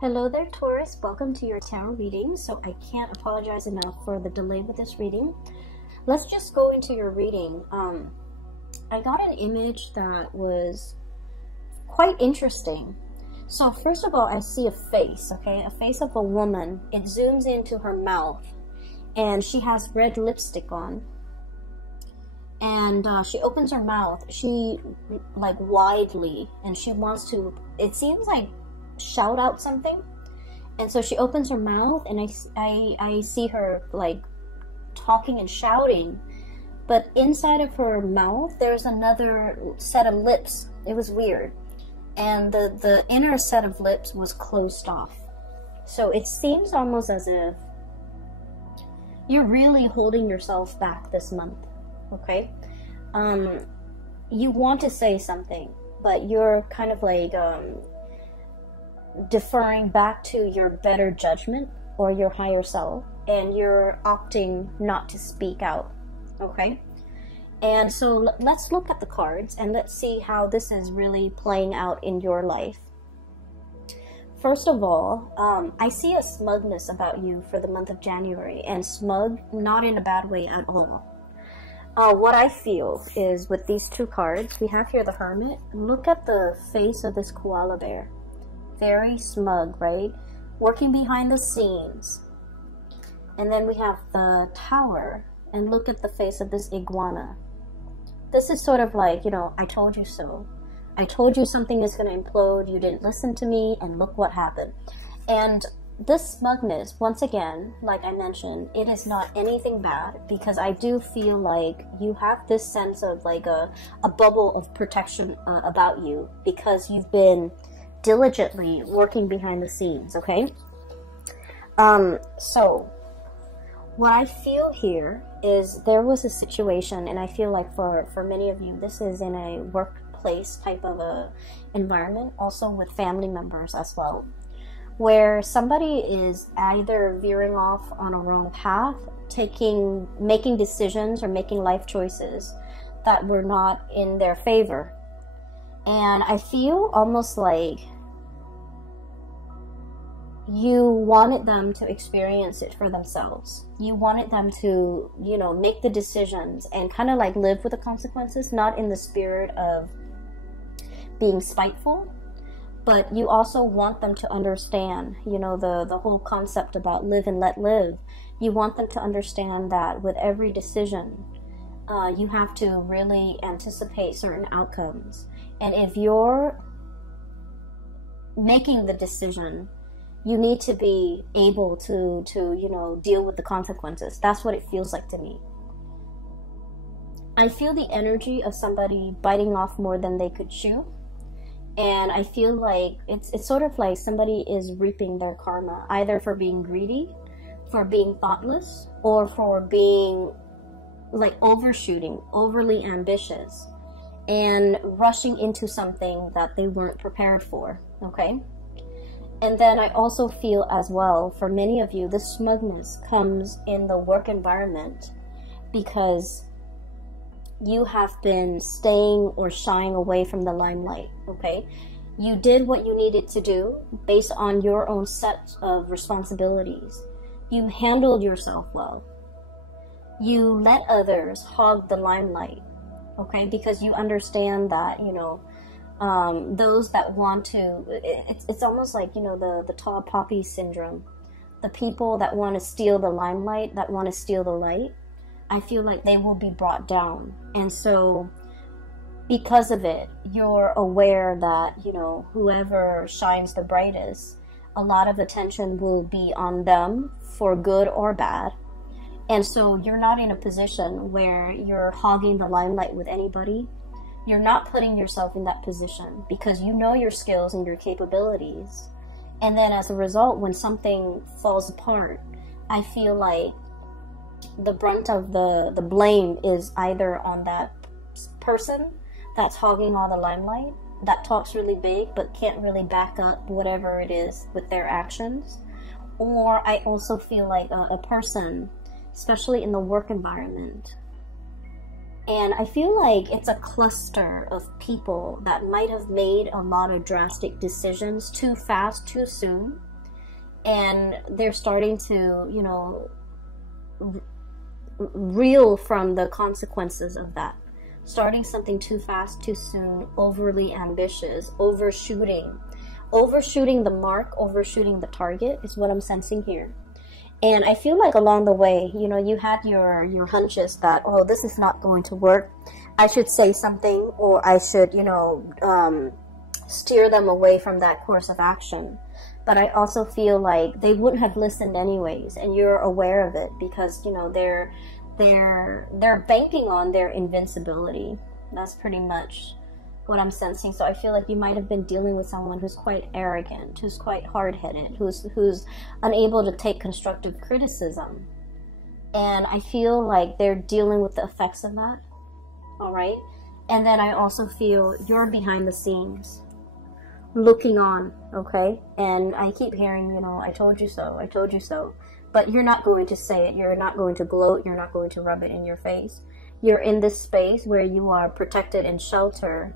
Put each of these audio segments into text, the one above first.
Hello there, Taurus. Welcome to your tarot reading. So I can't apologize enough for the delay with this reading. Let's just go into your reading. I got an image that was quite interesting. So first of all, I see a face, okay? A face of a woman. It zooms into her mouth and she has red lipstick on. And she opens her mouth, she like widely, and she wants to, it seems like, shout out something. And so she opens her mouth and I see her like talking and shouting, but inside of her mouth there's another set of lips. It was weird, and the inner set of lips was closed off. So it seems almost as if you're really holding yourself back this month, okay? You want to say something, but you're kind of like deferring back to your better judgment or your higher self, and you're opting not to speak out, okay? And so let's look at the cards and let's see how this is really playing out in your life. First of all, I see a smugness about you for the month of January, and smug not in a bad way at all. What I feel is with these two cards, we have here the Hermit. Look at the face of this koala bear. Very smug, right? Working behind the scenes. And then we have the Tower, and look at the face of this iguana. This is sort of like, you know, I told you so. I told you something is going to implode, you didn't listen to me, and look what happened. And this smugness, once again, like I mentioned, it is not anything bad, because I do feel like you have this sense of like a bubble of protection about you, because you've been diligently working behind the scenes, okay? So what I feel here is there was a situation, and I feel like for many of you, this is in a workplace type of a environment, also with family members as well, where somebody is either veering off on a wrong path, making decisions or making life choices that were not in their favor. And I feel almost like you wanted them to experience it for themselves. You wanted them to, you know, make the decisions and kind of like live with the consequences, not in the spirit of being spiteful, but you also want them to understand, you know, the whole concept about live and let live. You want them to understand that with every decision, you have to really anticipate certain outcomes. And if you're making the decision, you need to be able to you know, deal with the consequences. That's what it feels like to me. I feel the energy of somebody biting off more than they could chew. And I feel like it's sort of like somebody is reaping their karma, either for being greedy, for being thoughtless, or for being like overshooting, overly ambitious, and rushing into something that they weren't prepared for, okay? And then I also feel as well, for many of you, this smugness comes in the work environment because you have been staying or shying away from the limelight, okay? You did what you needed to do based on your own set of responsibilities. You handled yourself well. You let others hog the limelight, okay? Because you understand that, you know, those that want to, it's almost like, you know, the tall poppy syndrome. The people that want to steal the limelight, that want to steal the light, I feel like they will be brought down. And so because of it, you're aware that, you know, whoever shines the brightest, a lot of attention will be on them for good or bad. And so you're not in a position where you're hogging the limelight with anybody. You're not putting yourself in that position because you know your skills and your capabilities. And then as a result, when something falls apart, I feel like the brunt of the blame is either on that person that's hogging all the limelight, that talks really big but can't really back up whatever it is with their actions. Or I also feel like a person, especially in the work environment, and I feel like it's a cluster of people that might have made a lot of drastic decisions too fast, too soon, and they're starting to, you know, reel from the consequences of that. Starting something too fast, too soon, overly ambitious, overshooting the mark, overshooting the target is what I'm sensing here. And I feel like along the way, you know, you had your hunches that, oh, this is not going to work. I should say something, or I should, you know, steer them away from that course of action. But I also feel like they wouldn't have listened anyways, and you're aware of it because, you know, they're banking on their invincibility. That's pretty much what I'm sensing. So I feel like you might have been dealing with someone who's quite arrogant, who's quite hard-headed, who's unable to take constructive criticism. And I feel like they're dealing with the effects of that. All right. And then I also feel you're behind the scenes, looking on, okay? And I keep hearing, you know, I told you so, I told you so. But you're not going to say it, you're not going to gloat, you're not going to rub it in your face. You're in this space where you are protected and sheltered.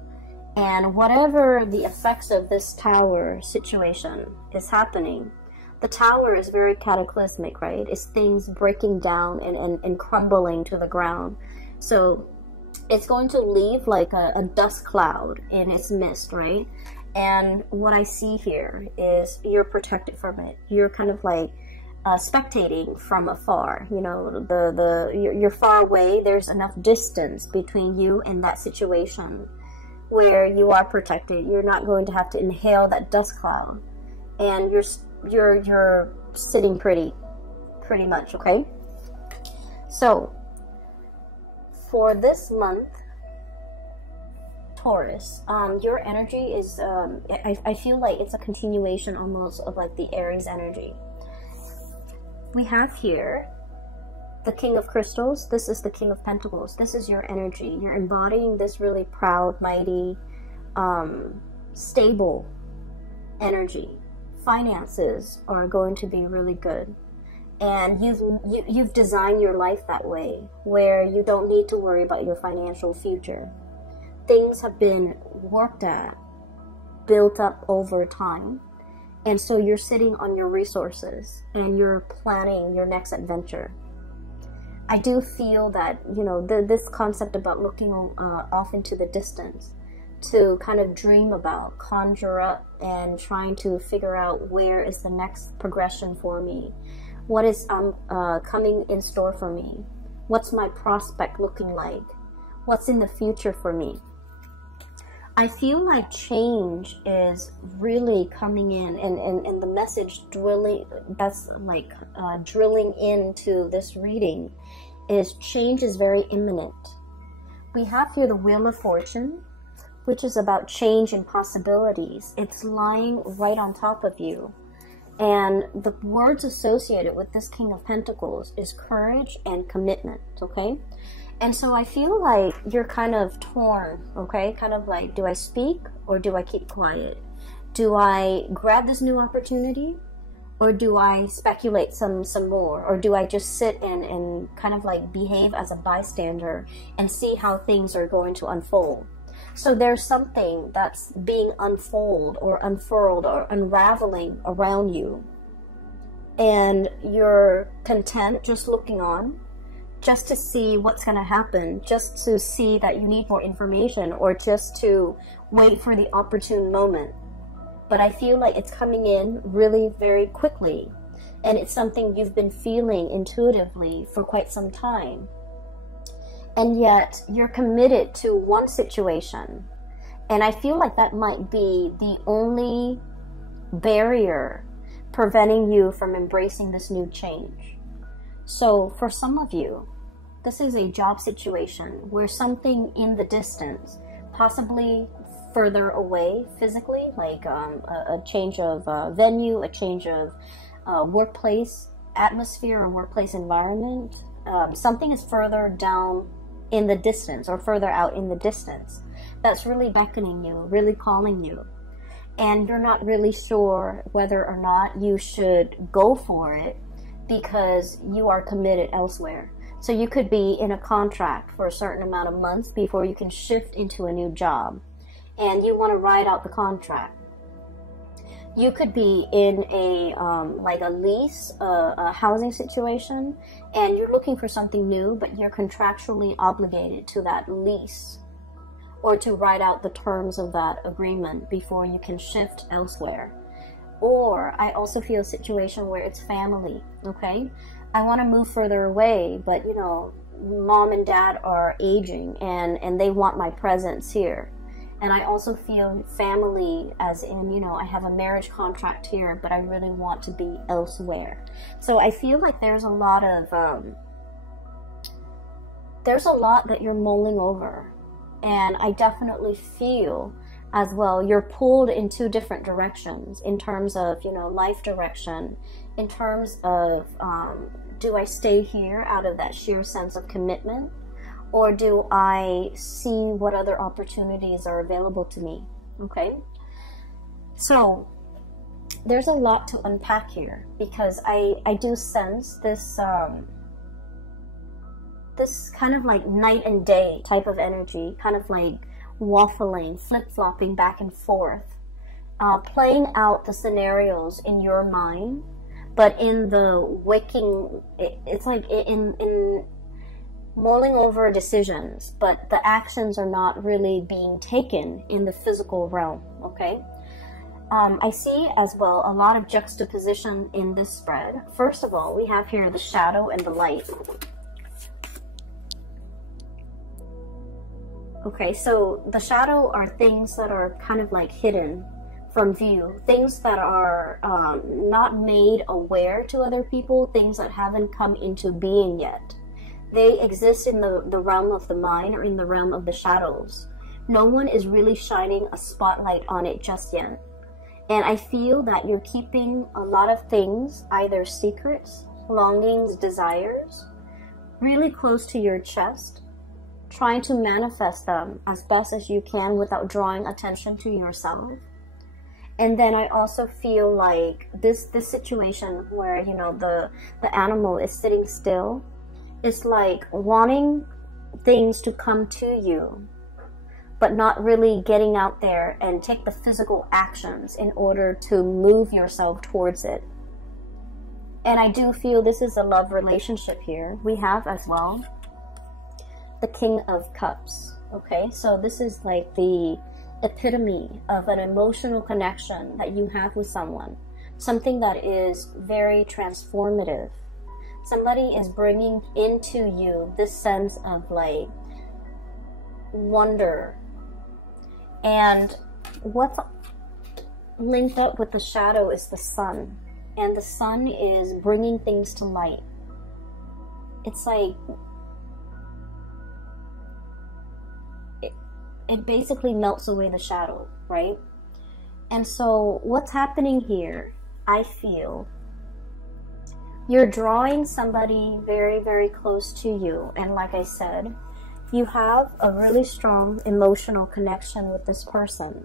And whatever the effects of this tower situation is happening, the tower is very cataclysmic, right? It's things breaking down and crumbling to the ground. So it's going to leave like a dust cloud in its midst, right? And what I see here is you're protected from it. You're kind of like spectating from afar. You know, you're far away. There's enough distance between you and that situation where you are protected. You're not going to have to inhale that dust cloud, and you're sitting pretty much, okay? So for this month, Taurus, your energy is, I feel like it's a continuation almost of like the Aries energy. We have here the King of Crystals. This is the King of Pentacles. This is your energy. You're embodying this really proud, mighty, stable energy. Finances are going to be really good. And you've designed your life that way, where you don't need to worry about your financial future. Things have been worked at, built up over time. And so you're sitting on your resources and you're planning your next adventure. I do feel that, you know, this concept about looking off into the distance to kind of dream about, conjure up, and trying to figure out where is the next progression for me. What is coming in store for me? What's my prospect looking like? What's in the future for me? I feel like change is really coming in, and the message drilling into this reading is change is imminent. We have here the Wheel of Fortune, which is about change and possibilities. It's lying right on top of you. And the words associated with this King of Pentacles is courage and commitment, okay? And so I feel like you're kind of torn, okay? Kind of like, do I speak or do I keep quiet? Do I grab this new opportunity or do I speculate some more? Or do I just sit and kind of like behave as a bystander and see how things are going to unfold? So there's something that's being unfolded or unfurled or unraveling around you. And you're content just looking on, just to see what's going to happen, just to see that you need more information, or just to wait for the opportune moment. But I feel like it's coming in really very quickly, and it's something you've been feeling intuitively for quite some time. And yet you're committed to one situation, and I feel like that might be the only barrier preventing you from embracing this new change. So for some of you, this is a job situation where something in the distance, possibly further away physically, like a change of venue, a change of workplace atmosphere or workplace environment, something is further down in the distance or further out in the distance that's really beckoning you, really calling you. And you're not really sure whether or not you should go for it because you are committed elsewhere. So you could be in a contract for a certain amount of months before you can shift into a new job. And you want to ride out the contract. You could be in a like a lease, a housing situation, and you're looking for something new, but you're contractually obligated to that lease or to write out the terms of that agreement before you can shift elsewhere. Or I also feel a situation where it's family, okay? I want to move further away, but you know, mom and dad are aging and they want my presence here. And I also feel family as in, you know, I have a marriage contract here, but I really want to be elsewhere. So I feel like there's a lot that you're mulling over. And I definitely feel as well, you're pulled in two different directions in terms of, you know, life direction, in terms of, do I stay here out of that sheer sense of commitment? Or do I see what other opportunities are available to me? Okay. So there's a lot to unpack here because I do sense this, this kind of like night and day type of energy, kind of like waffling, flip-flopping back and forth, playing out the scenarios in your mind, but in the waking, it's like in mulling over decisions, but the actions are not really being taken in the physical realm, okay? I see as well a lot of juxtaposition in this spread. First of all, we have here the shadow and the light. Okay, so the shadow are things that are kind of like hidden from view, things that are not made aware to other people, things that haven't come into being yet. They exist in the realm of the mind or in the realm of the shadows. No one is really shining a spotlight on it just yet. And I feel that you're keeping a lot of things, either secrets, longings, desires, really close to your chest, trying to manifest them as best as you can without drawing attention to yourself. And then I also feel like this situation where, you know, the animal is sitting still, it's like wanting things to come to you, but not really getting out there and take the physical actions in order to move yourself towards it. And I do feel this is a love relationship here. We have as well the King of Cups, okay? So this is like the epitome of an emotional connection that you have with someone, something that is very transformative. Somebody is bringing into you this sense of like wonder. And what's linked up with the shadow is the sun. And the sun is bringing things to light. It's like it basically melts away the shadow, right? And so what's happening here, I feel, you're drawing somebody very, very close to you. And like I said, you have a really strong emotional connection with this person.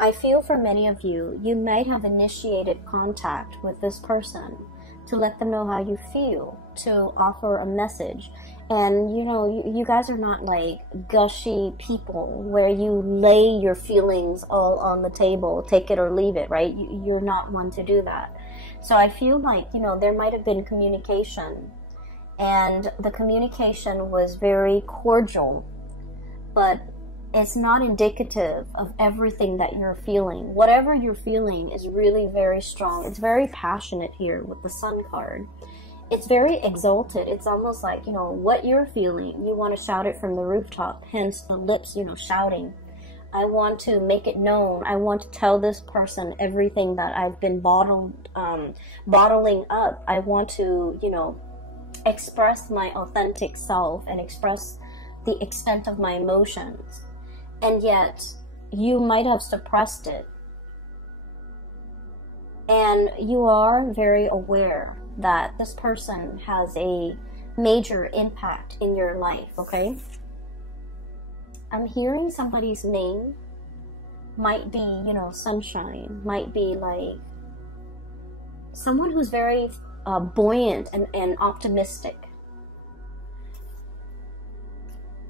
I feel for many of you, you might have initiated contact with this person to let them know how you feel, to offer a message. And you know, you guys are not like gushy people where you lay your feelings all on the table, take it or leave it, right? You're not one to do that. So I feel like, you know, there might have been communication, and the communication was very cordial, but it's not indicative of everything that you're feeling. Whatever you're feeling is really very strong. It's very passionate here with the Sun card. It's very exalted. It's almost like, you know, what you're feeling, you want to shout it from the rooftop, hence the lips, you know, shouting. I want to make it known. I want to tell this person everything that I've been bottling up. I want to, you know, express my authentic self and express the extent of my emotions. And yet, you might have suppressed it. And you are very aware that this person has a major impact in your life, okay? I'm hearing somebody's name. Might be, you know, Sunshine. Might be like someone who's very buoyant and optimistic.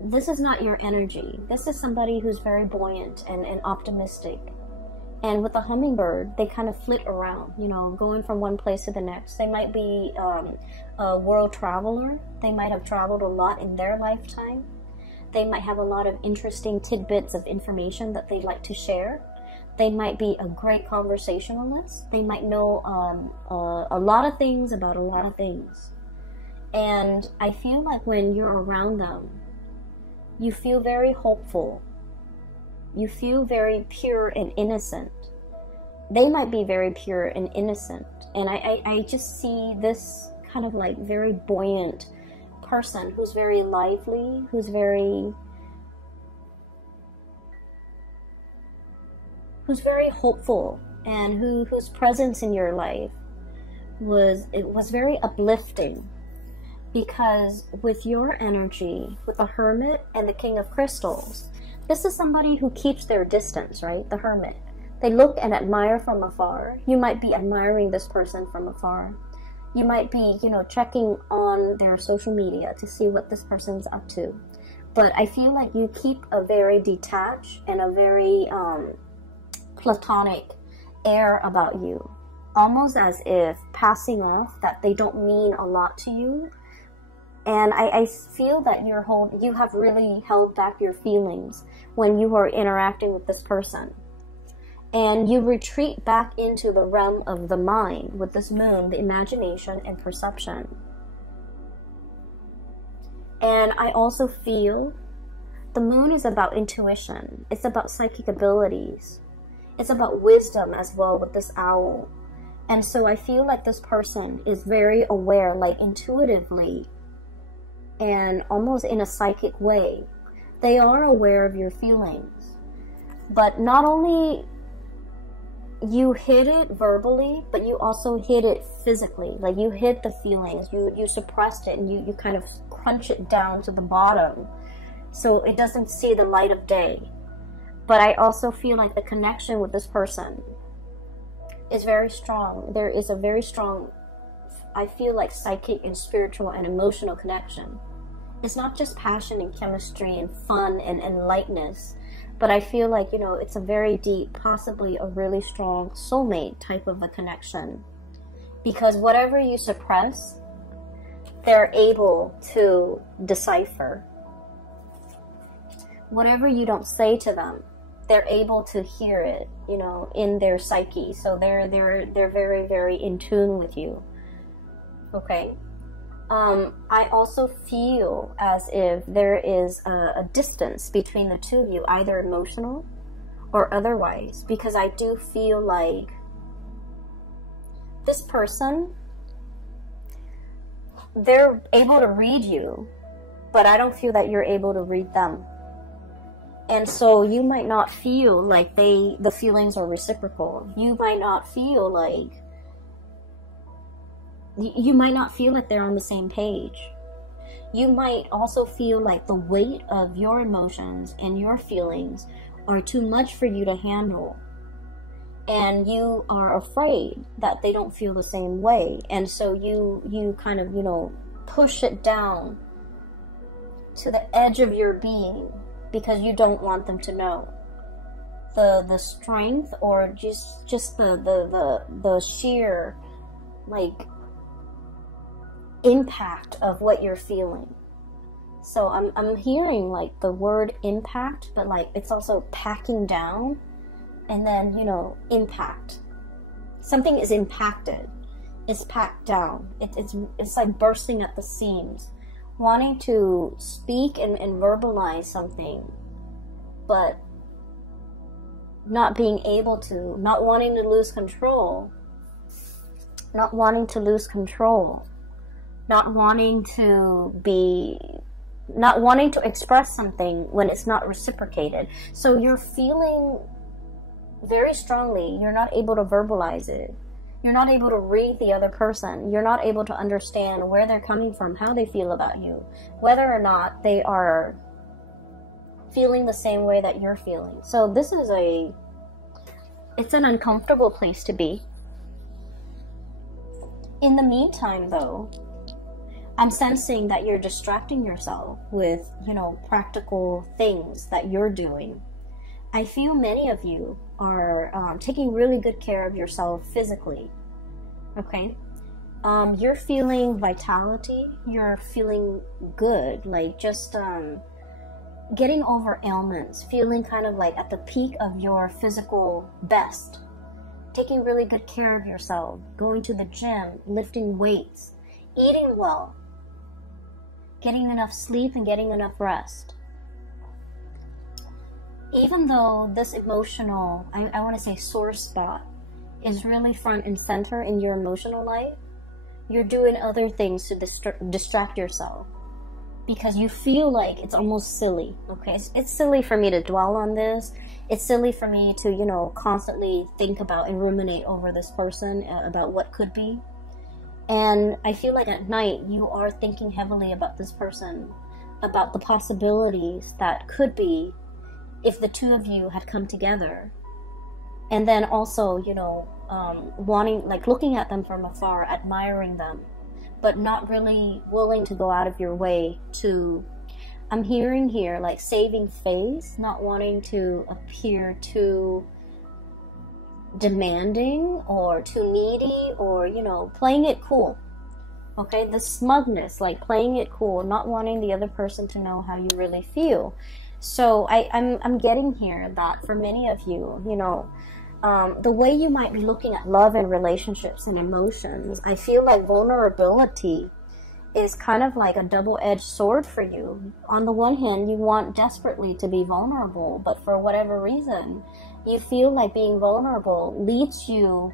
This is not your energy. This is somebody who's very buoyant and optimistic. And with a hummingbird, they kind of flit around, you know, going from one place to the next. They might be a world traveler. They might have traveled a lot in their lifetime. They might have a lot of interesting tidbits of information that they'd like to share. They might be a great conversationalist. They might know a lot of things about a lot of things. And I feel like when you're around them, you feel very hopeful. You feel very pure and innocent. They might be very pure and innocent. And I just see this kind of like very buoyant person who's very lively, who's very hopeful, and whose presence in your life was very uplifting. Because with your energy, with the Hermit and the King of Crystals, this is somebody who keeps their distance, right? The Hermit. They look and admire from afar. You might be admiring this person from afar. You might be, you know, checking on their social media to see what this person's up to. But I feel like you keep a very detached and a very platonic air about you. Almost as if passing off that they don't mean a lot to you. And I feel that you have really held back your feelings when you are interacting with this person. And you retreat back into the realm of the mind with this moon, the imagination and perception. And I also feel the moon is about intuition. It's about psychic abilities. It's about wisdom as well with this owl. And so I feel like this person is very aware, like intuitively, and almost in a psychic way. They are aware of your feelings. But not only you hid it verbally, but you also hid it physically. Like you hid the feelings, you suppressed it, and you kind of crunch it down to the bottom so it doesn't see the light of day. But I also feel like the connection with this person is very strong. There is a very strong, I feel like, psychic and spiritual and emotional connection. It's not just passion and chemistry and fun and lightness, but I feel like, you know, it's a very deep, possibly a really strong soulmate type of a connection. Because whatever you suppress, they're able to decipher. Whatever you don't say to them, they're able to hear it, you know, in their psyche. So they're very, very in tune with you. Okay? I also feel as if there is a distance between the two of you, either emotional or otherwise, because I do feel like this person, they're able to read you, but I don't feel that you're able to read them. And so you might not feel like the feelings are reciprocal. You might not feel like they're on the same page. You might also feel like the weight of your emotions and your feelings are too much for you to handle. And you are afraid that they don't feel the same way. And so you kind of, you know, push it down to the edge of your being because you don't want them to know the strength or just the sheer, like, impact of what you're feeling. So I'm hearing like the word impact, but like it's also packing down, and then, you know, impact. Something is impacted. It's packed down. It's like bursting at the seams, wanting to speak and verbalize something, but not being able to, not wanting to lose control, not wanting to express something when it's not reciprocated. So you're feeling very strongly, you're not able to verbalize it. You're not able to read the other person. You're not able to understand where they're coming from, how they feel about you, whether or not they are feeling the same way that you're feeling. So this is it's an uncomfortable place to be. In the meantime, though, I'm sensing that you're distracting yourself with, you know, practical things that you're doing. I feel many of you are taking really good care of yourself physically, okay? You're feeling vitality, you're feeling good, like just getting over ailments, feeling kind of like at the peak of your physical best, taking really good care of yourself, going to the gym, lifting weights, eating well, getting enough sleep and getting enough rest. Even though this emotional, I want to say sore spot, is really front and center in your emotional life, you're doing other things to distract yourself because you feel like it's almost silly, okay? It's silly for me to dwell on this. It's silly for me to, you know, constantly think about and ruminate over this person, about what could be. And I feel like at night you are thinking heavily about this person, about the possibilities that could be if the two of you had come together. And then also, you know, wanting, like looking at them from afar, admiring them, but not really willing to go out of your way to, I'm hearing here, like saving face, not wanting to appear too demanding or too needy, or, you know, playing it cool. Okay, the smugness, like playing it cool, not wanting the other person to know how you really feel. So I'm getting here that for many of you, you know, the way you might be looking at love and relationships and emotions, I feel like vulnerability is kind of like a double-edged sword for you. On the one hand, you want desperately to be vulnerable, but for whatever reason, you feel like being vulnerable leads you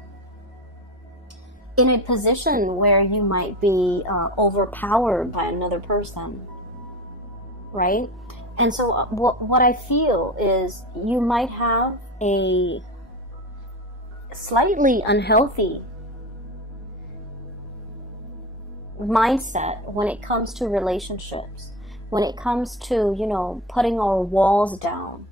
in a position where you might be overpowered by another person, right? And so what I feel is you might have a slightly unhealthy mindset when it comes to relationships, when it comes to, you know, putting our walls down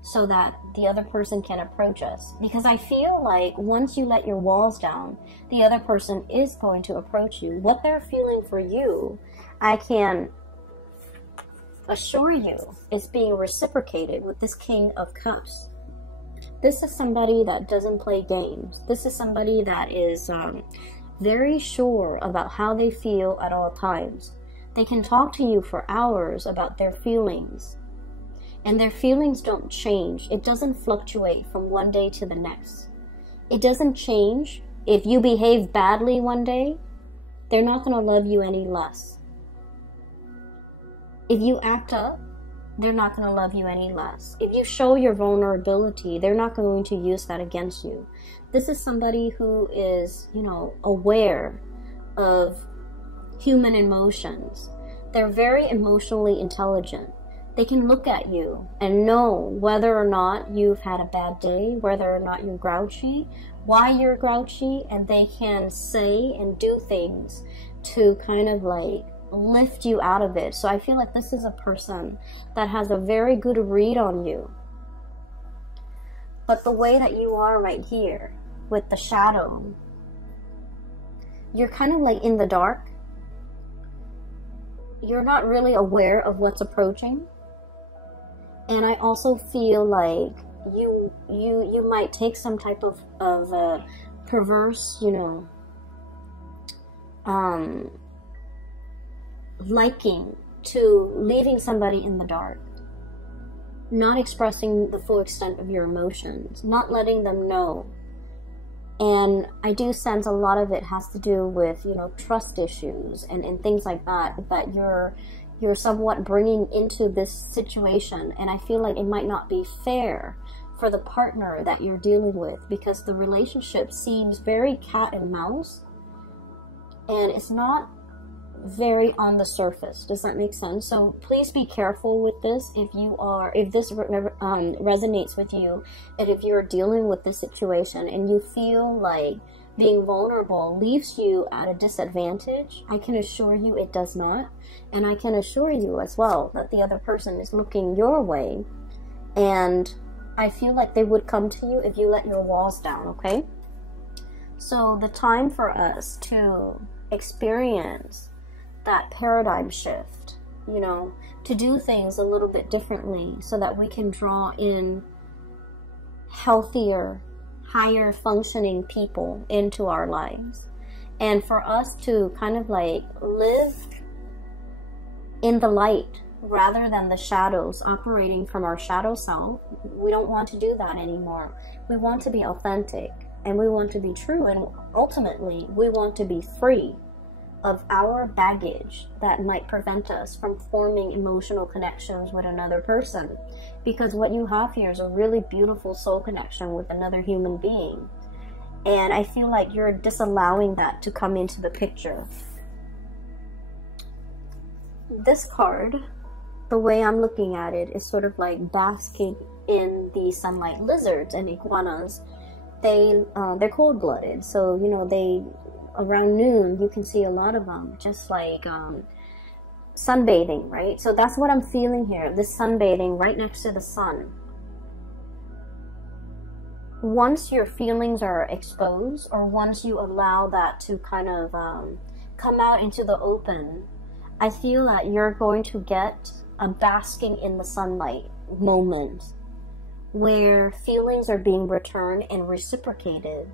so that the other person can approach us. Because I feel like once you let your walls down, the other person is going to approach you. What they're feeling for you, I can assure you, is being reciprocated with this King of Cups. This is somebody that doesn't play games. This is somebody that is very sure about how they feel at all times. They can talk to you for hours about their feelings, and their feelings don't change. It doesn't fluctuate from one day to the next. It doesn't change. If you behave badly one day, they're not going to love you any less. If you act up, they're not going to love you any less. If you show your vulnerability, they're not going to use that against you. This is somebody who is, you know, aware of human emotions. They're very emotionally intelligent. They can look at you and know whether or not you've had a bad day, whether or not you're grouchy, why you're grouchy, and they can say and do things to kind of like lift you out of it. So I feel like this is a person that has a very good read on you. But the way that you are right here with the shadow, you're kind of like in the dark. You're not really aware of what's approaching. And I also feel like you might take some type of perverse, you know, liking to leaving somebody in the dark, not expressing the full extent of your emotions, not letting them know. And I do sense a lot of it has to do with, you know, trust issues and things like that, that you're somewhat bringing into this situation. And I feel like it might not be fair for the partner that you're dealing with, because the relationship seems very cat and mouse, and it's not very on the surface. Does that make sense? So please be careful with this if this resonates with you, and if you're dealing with this situation and you feel like being vulnerable leaves you at a disadvantage. I can assure you it does not. And I can assure you as well that the other person is looking your way, and I feel like they would come to you if you let your walls down, okay? So the time for us to experience that paradigm shift, you know, to do things a little bit differently so that we can draw in healthier, higher functioning people into our lives. And for us to kind of like live in the light rather than the shadows, operating from our shadow self, we don't want to do that anymore. We want to be authentic and we want to be true, and ultimately we want to be free of our baggage that might prevent us from forming emotional connections with another person. Because what you have here is a really beautiful soul connection with another human being. And I feel like you're disallowing that to come into the picture. This card, the way I'm looking at it, is sort of like basking in the sunlight. Lizards and iguanas, they're cold-blooded. So, you know, around noon, you can see a lot of them just like sunbathing, right? So that's what I'm feeling here, this sunbathing right next to the sun. Once your feelings are exposed, or once you allow that to kind of come out into the open, I feel that you're going to get a basking in the sunlight moment where feelings are being returned and reciprocated.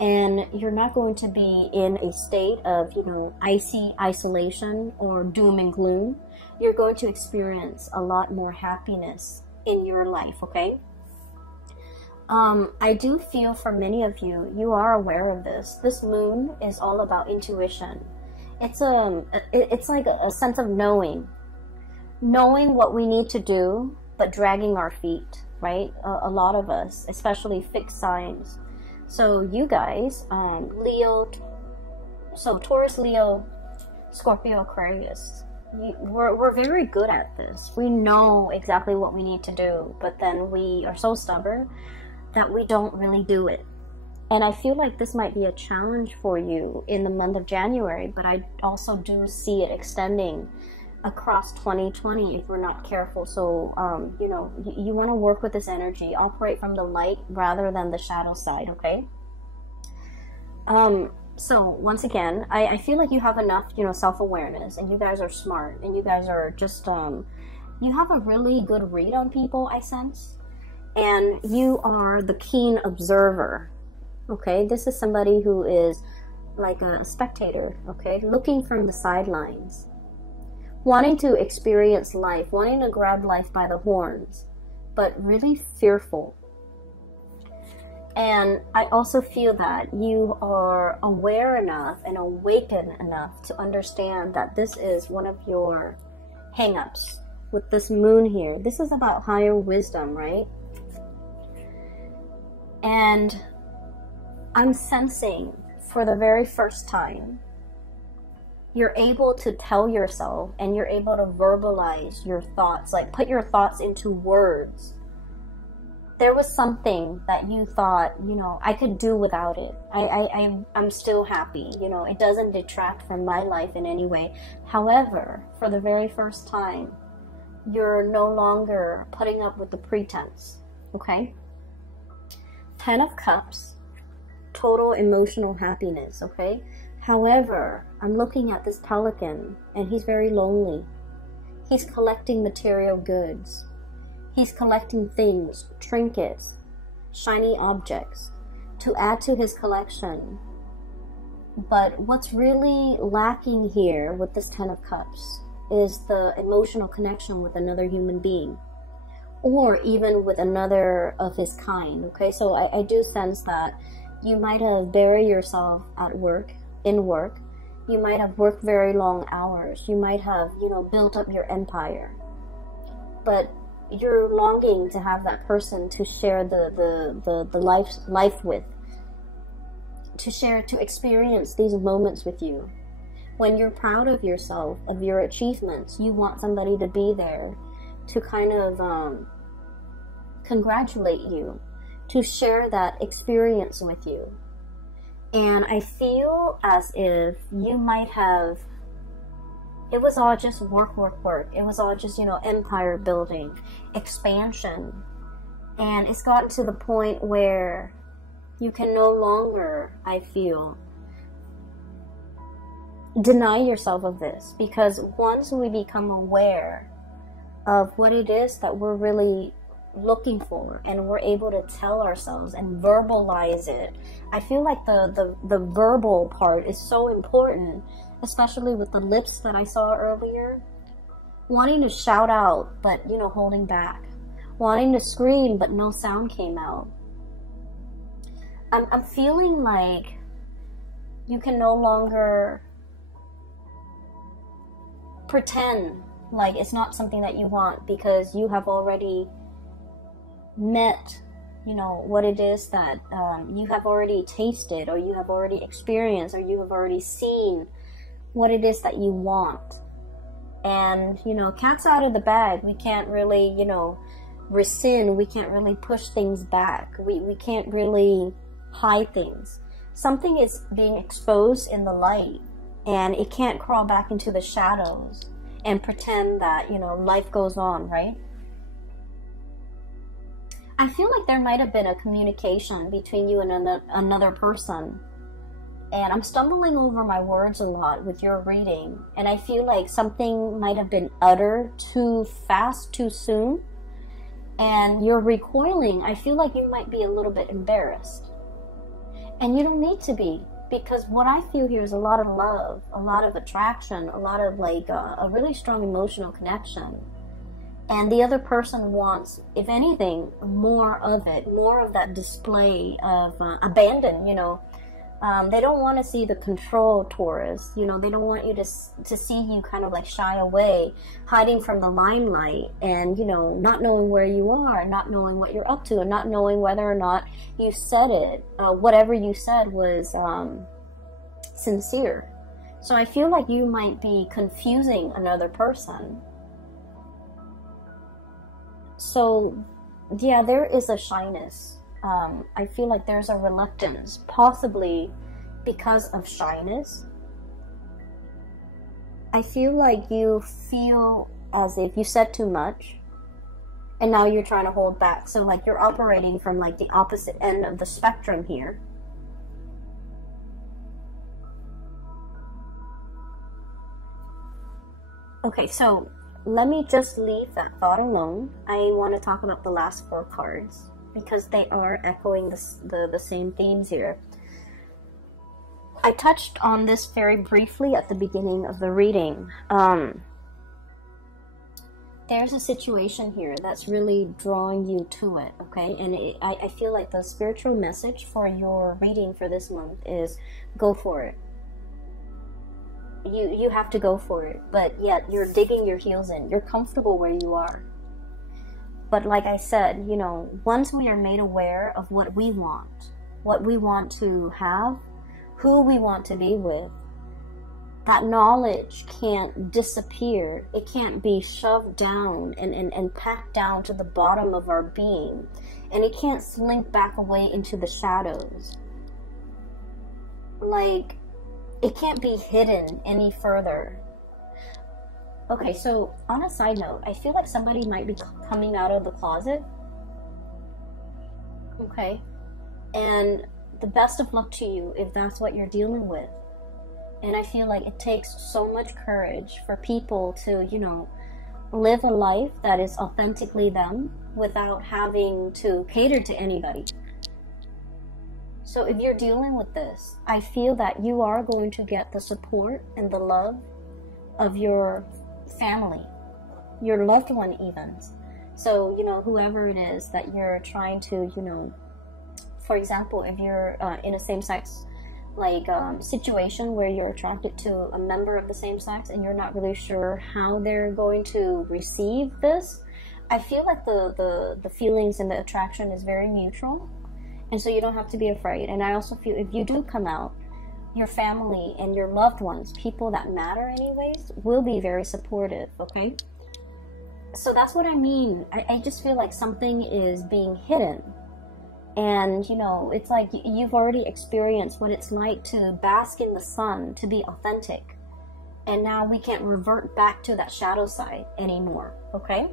And you're not going to be in a state of, you know, icy isolation or doom and gloom. You're going to experience a lot more happiness in your life, okay? I do feel for many of you, you are aware of this. This moon is all about intuition. It's like a sense of knowing what we need to do, but dragging our feet, right? A lot of us, especially fixed signs. So you guys, Leo, so Taurus, Leo, Scorpio, Aquarius, we're very good at this. We know exactly what we need to do, but then we are so stubborn that we don't really do it. And I feel like this might be a challenge for you in the month of January, but I also do see it extending across 2020 if we're not careful. So, you know, you want to work with this energy, operate from the light rather than the shadow side, okay? So once again, I feel like you have enough, you know, self-awareness, and you guys are smart, and you guys are just, you have a really good read on people, I sense, and you are the keen observer, okay? This is somebody who is like a spectator, okay? Looking from the sidelines, wanting to experience life, wanting to grab life by the horns, but really fearful. And I also feel that you are aware enough and awakened enough to understand that this is one of your hang-ups with this moon here. This is about higher wisdom, right? And I'm sensing for the very first time, you're able to tell yourself and you're able to verbalize your thoughts, like put your thoughts into words. There was something that you thought, you know, I could do without it. I'm still happy, you know, it doesn't detract from my life in any way. However, for the very first time, you're no longer putting up with the pretense, okay? 10 of Cups, total emotional happiness, okay? However, I'm looking at this pelican, and he's very lonely. He's collecting material goods. He's collecting things, trinkets, shiny objects, to add to his collection. But what's really lacking here with this 10 of Cups is the emotional connection with another human being, or even with another of his kind, okay? So I do sense that you might have buried yourself at work, in work. You might have worked very long hours. You might have, you know, built up your empire. But you're longing to have that person to share the life with, to experience these moments with you. When you're proud of yourself, of your achievements, you want somebody to be there to kind of congratulate you, to share that experience with you. And I feel as if you might have, it was all just work. It was all just, you know, empire building, expansion. And it's gotten to the point where you can no longer, I feel, deny yourself of this. Because once we become aware of what it is that we're really looking for, and we're able to tell ourselves and verbalize it. I feel like the verbal part is so important, especially with the lips that I saw earlier. Wanting to shout out, but, you know, holding back. Wanting to scream, but no sound came out. I'm feeling like you can no longer pretend like it's not something that you want, because you have already met, you know, what it is that you have already tasted, or you have already experienced, or you have already seen what it is that you want. And, you know, cat's out of the bag. We can't really, you know, rescind. We can't really push things back. We can't really hide things. Something is being exposed in the light, and it can't crawl back into the shadows and pretend that, you know, life goes on, right? I feel like there might have been a communication between you and another person. And I'm stumbling over my words a lot with your reading. And I feel like something might have been uttered too fast, too soon. And you're recoiling. I feel like you might be a little bit embarrassed. And you don't need to be. Because what I feel here is a lot of love, a lot of attraction, a lot of like a really strong emotional connection. And the other person wants, if anything, more of it, more of that display of abandon, you know. They don't want to see the control, Taurus. You know, they don't want you to see you kind of like shy away, hiding from the limelight, and, you know, not knowing where you are, not knowing what you're up to, and not knowing whether or not you said it. Whatever you said was sincere. So I feel like you might be confusing another person. So, yeah, there is a shyness. I feel like there's a reluctance, possibly because of shyness. I feel like you feel as if you said too much, and now you're trying to hold back. So like you're operating from like the opposite end of the spectrum here. Okay, so let me just leave that thought alone. I want to talk about the last 4 cards, because they are echoing the same themes here. I touched on this very briefly at the beginning of the reading. There's a situation here that's really drawing you to it, okay? And I feel like the spiritual message for your reading for this month is go for it. You have to go for it, but yet you're digging your heels in. You're comfortable where you are. But like I said, you know, once we are made aware of what we want to have, who we want to be with, that knowledge can't disappear. It can't be shoved down and packed down to the bottom of our being. And it can't slink back away into the shadows. Like, it can't be hidden any further. Okay, so on a side note, I feel like somebody might be coming out of the closet. Okay, and the best of luck to you if that's what you're dealing with. And I feel like it takes so much courage for people to, you know, live a life that is authentically them without having to cater to anybody. So if you're dealing with this, I feel that you are going to get the support and the love of your family, your loved one even. So, you know, whoever it is that you're trying to, you know, for example, if you're in a same-sex like situation where you're attracted to a member of the same sex and you're not really sure how they're going to receive this, I feel like the feelings and the attraction is very mutual, and so you don't have to be afraid. And I also feel if you do come out, your family and your loved ones, people that matter anyways, will be very supportive, okay? So that's what I mean. I just feel like something is being hidden. And, you know, it's like you've already experienced what it's like to bask in the sun, to be authentic. And now we can't revert back to that shadow side anymore, okay?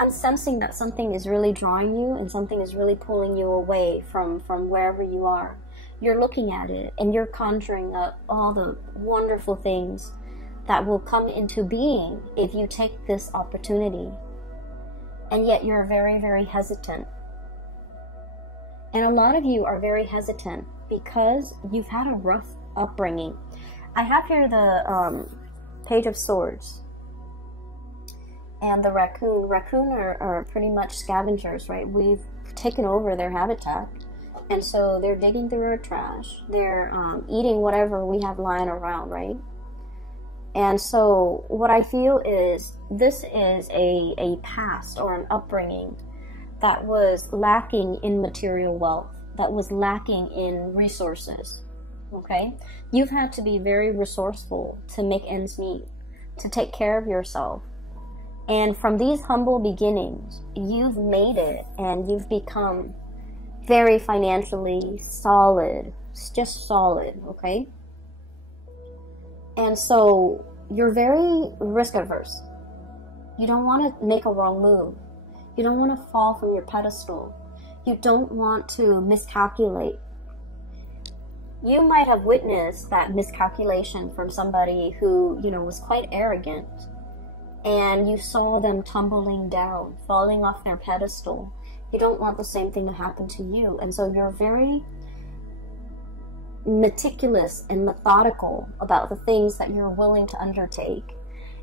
I'm sensing that something is really drawing you and something is really pulling you away from wherever you are. You're looking at it and you're conjuring up all the wonderful things that will come into being if you take this opportunity. And yet you're very, very hesitant. And a lot of you are very hesitant because you've had a rough upbringing. I have here the Page of Swords and the raccoon. Raccoon are pretty much scavengers, right? We've taken over their habitat, and so they're digging through our trash. They're eating whatever we have lying around, right? And so what I feel is this is a past or an upbringing that was lacking in material wealth, that was lacking in resources, okay? You've had to be very resourceful to make ends meet, to take care of yourself. And from these humble beginnings, you've made it and you've become very financially solid, just solid, okay? And so you're very risk averse. You don't want to make a wrong move. You don't want to fall from your pedestal. You don't want to miscalculate. You might have witnessed that miscalculation from somebody who, you know, was quite arrogant, and you saw them tumbling down, falling off their pedestal. You don't want the same thing to happen to you. And so you're very meticulous and methodical about the things that you're willing to undertake.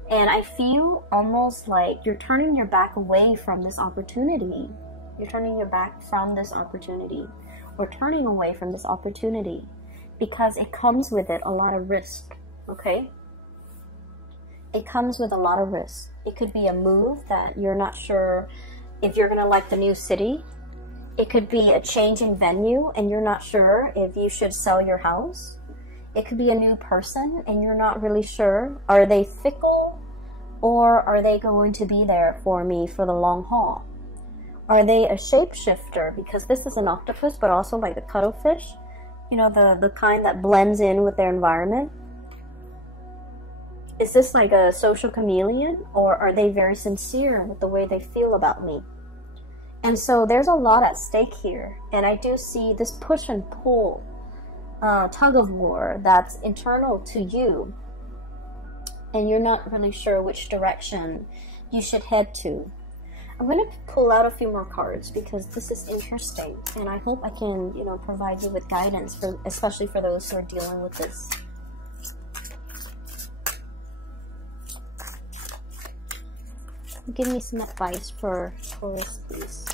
And I feel almost like you're turning your back away from this opportunity. You're turning your back from this opportunity, or turning away from this opportunity, because it comes with it a lot of risk, okay? It comes with a lot of risk. It could be a move that you're not sure if you're gonna like the new city. It could be a change in venue and you're not sure if you should sell your house. It could be a new person and you're not really sure. Are they fickle, or are they going to be there for me for the long haul? Are they a shapeshifter? Because this is an octopus, but also like the cuttlefish, you know, the kind that blends in with their environment. Is this like a social chameleon, or are they very sincere with the way they feel about me? And so there's a lot at stake here. And I do see this push and pull, tug of war that's internal to you. And you're not really sure which direction you should head to. I'm going to pull out a few more cards because this is interesting. And I hope I can, you know, provide you with guidance, for, especially for those who are dealing with this. Give me some advice for Taurus, please.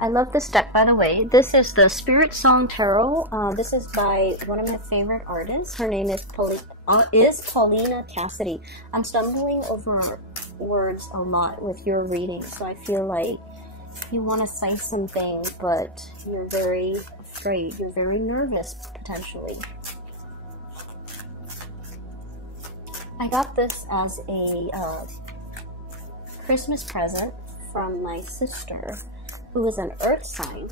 I love this deck, by the way. This is the Spirit Song Tarot. This is by one of my favorite artists. Her name is Paulina Cassidy. I'm stumbling over words a lot with your reading, so I feel like you want to say something, but you're very afraid. You're very nervous, potentially. I got this as a Christmas present from my sister, who is an earth sign.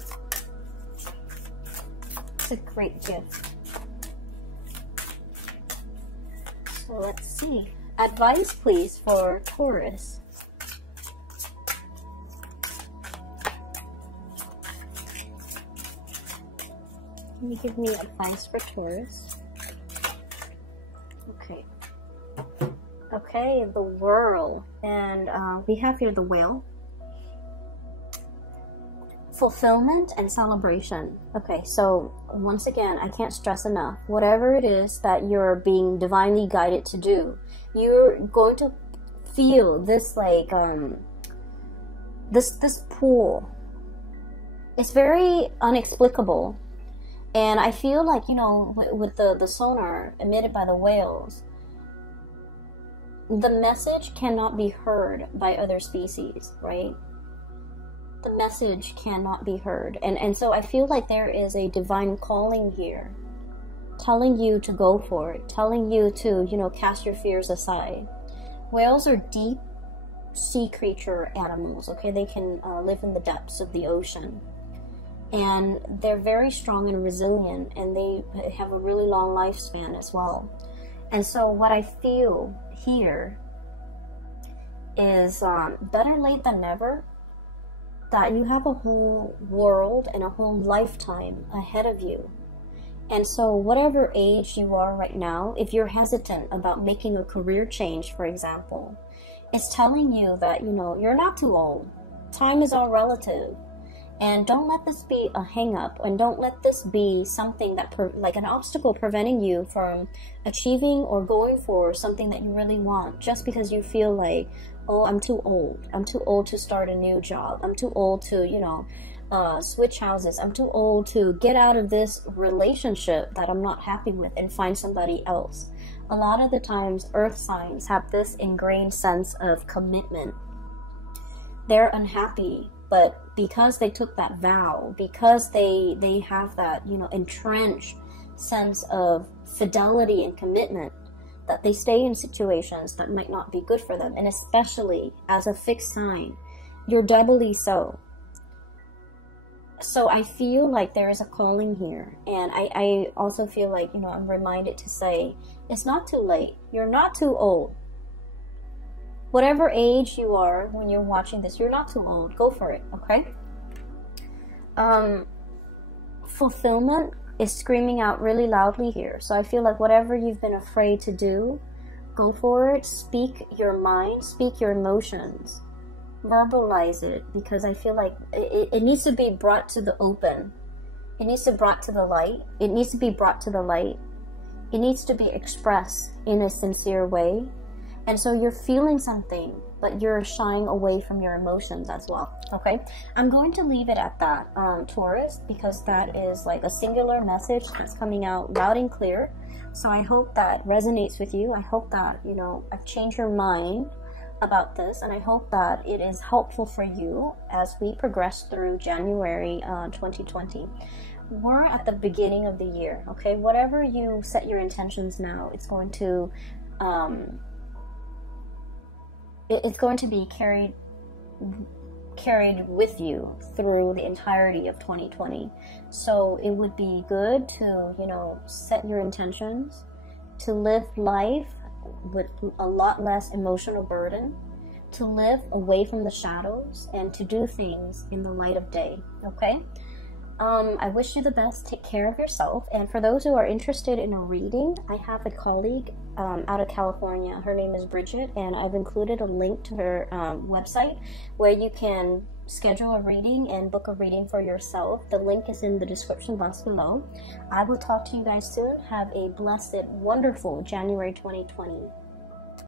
It's a great gift. So let's see. Advice, please, for Taurus. Can you give me advice for Taurus? Okay. Okay, the whirl. And we have here the whale. Fulfillment and celebration. Okay, so once again, I can't stress enough, whatever it is that you're being divinely guided to do, you're going to feel this like this pull. It's very inexplicable, and I feel like, you know, with the sonar emitted by the whales, the message cannot be heard by other species, right? The message cannot be heard. And so I feel like there is a divine calling here, telling you to go for it, telling you to, you know, cast your fears aside. Whales are deep sea creature animals, okay? They can live in the depths of the ocean. And they're very strong and resilient, and they have a really long lifespan as well. And so what I feel here is better late than never, that you have a whole world and a whole lifetime ahead of you. And so whatever age you are right now, if you're hesitant about making a career change, for example, it's telling you that, you know, you're not too old. Time is all relative. And don't let this be a hang-up, and don't let this be something that, like an obstacle preventing you from achieving or going for something that you really want, just because you feel like, oh, I'm too old. I'm too old to start a new job. I'm too old to, you know, switch houses. I'm too old to get out of this relationship that I'm not happy with and find somebody else. A lot of the times, earth signs have this ingrained sense of commitment. They're unhappy, but because they took that vow, because they have that, you know, entrenched sense of fidelity and commitment, that they stay in situations that might not be good for them. And especially as a fixed sign, you're doubly so. So I feel like there is a calling here. And I also feel like, you know, I'm reminded to say, it's not too late. You're not too old. Whatever age you are when you're watching this, you're not too old. Go for it, okay? Fulfillment is screaming out really loudly here. So I feel like whatever you've been afraid to do, go for it. Speak your mind, speak your emotions. Verbalize it, because I feel like it needs to be brought to the open. It needs to be brought to the light. It needs to be brought to the light. It needs to be expressed in a sincere way. And so you're feeling something, but you're shying away from your emotions as well, okay? I'm going to leave it at that, Taurus, because that is like a singular message that's coming out loud and clear. So I hope that resonates with you. I hope that, you know, I've changed your mind about this, and I hope that it is helpful for you as we progress through January 2020. We're at the beginning of the year, okay? Whatever you set your intentions now, it's going to be carried with you through the entirety of 2020. So it would be good to, you know, set your intentions to live life with a lot less emotional burden, to live away from the shadows, and to do things in the light of day, okay? I wish you the best. Take care of yourself. And for those who are interested in a reading, I have a colleague out of California. Her name is Bridget, and I've included a link to her website where you can schedule a reading and book a reading for yourself. The link is in the description box below. I will talk to you guys soon. Have a blessed, wonderful January 2020.